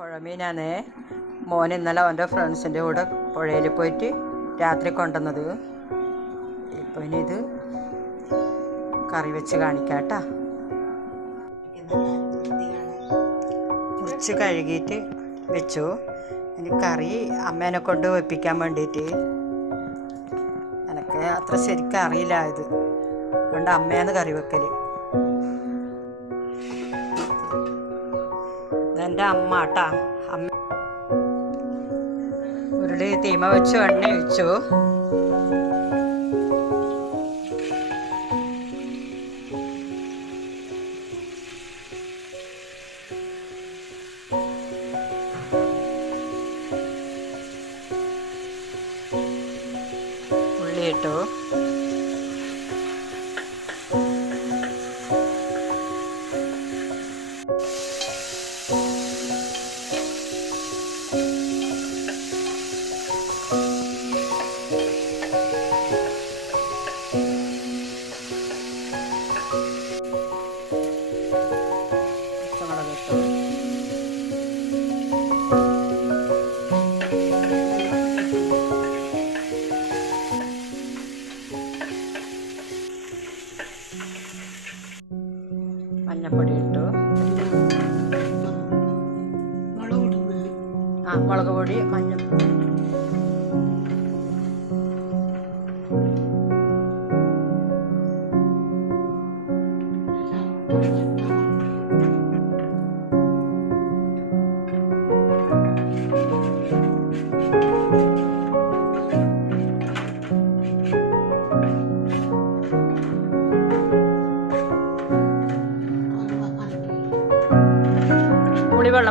പുഴമീനാണ് മോൻ ഇന്നലെ അവൻ്റെ ഫ്രണ്ട്സിൻ്റെ കൂടെ പുഴയിൽ പോയിട്ട് രാത്രി കൊണ്ടുവന്നത്. ഇപ്പോൾ ഇനി ഇത് കറി വെച്ച് കാണിക്കാം കേട്ടോ. കുറച്ച് കഴുകിയിട്ട് വെച്ചു. ഇനി കറി അമ്മേനെ കൊണ്ട് വെപ്പിക്കാൻ വേണ്ടിയിട്ട് എനിക്ക് അത്ര ശരിക്കും അറിയില്ല. ഇത് അതുകൊണ്ട് അമ്മയാണ് കറി വെക്കൽ. ഇതെൻ്റെ അമ്മ കേട്ടാ. അമ്മ ഉരുളി തീമ വെച്ചു, എണ്ണ ഒഴിച്ചു. ഉള്ളി ഇട്ടു. മഞ്ഞപ്പൊടി ഇട്ടു. മുളക് പൊടി, മഞ്ഞപ്പൊടി.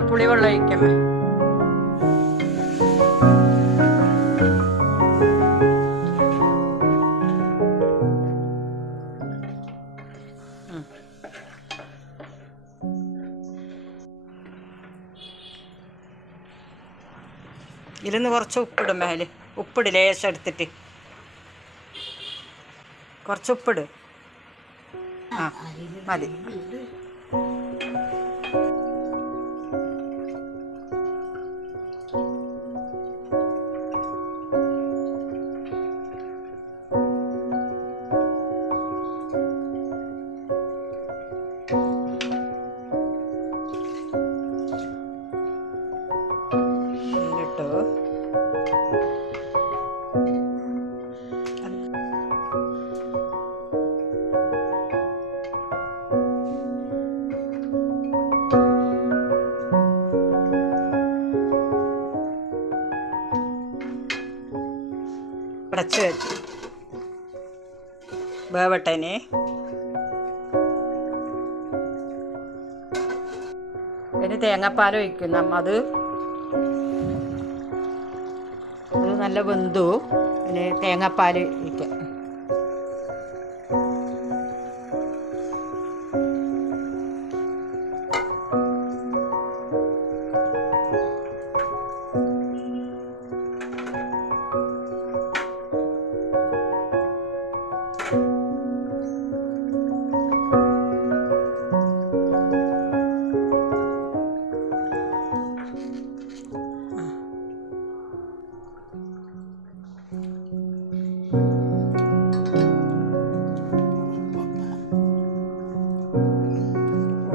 പുളിവെള്ളം ഒഴിക്കാം. ഇതിന്ന് കുറച്ച് ഉപ്പിടും. മേലെ ഉപ്പിട്, ലേശം എടുത്തിട്ട് കുറച്ച് ഉപ്പിട്. മതി. അടച്ച് വെച്ചു വേവട്ടനെ. ഇനി തേങ്ങാപ്പാൽ ഒഴിക്കുന്നു. അത് നല്ല വെന്തു. ഇനി തേങ്ങാപ്പാൽ ഒഴിക്കാം.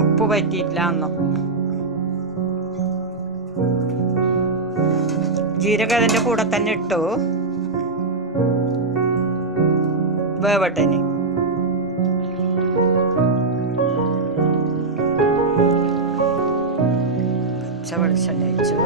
ഉപ്പ് പറ്റിയിട്ടില്ല എന്നോ. ജീരകം അതിൻ്റെ കൂടെ തന്നെ ഇട്ടു. വേവട്ടന് പച്ച വെളിച്ചെണ്ണ ഒഴിച്ചു.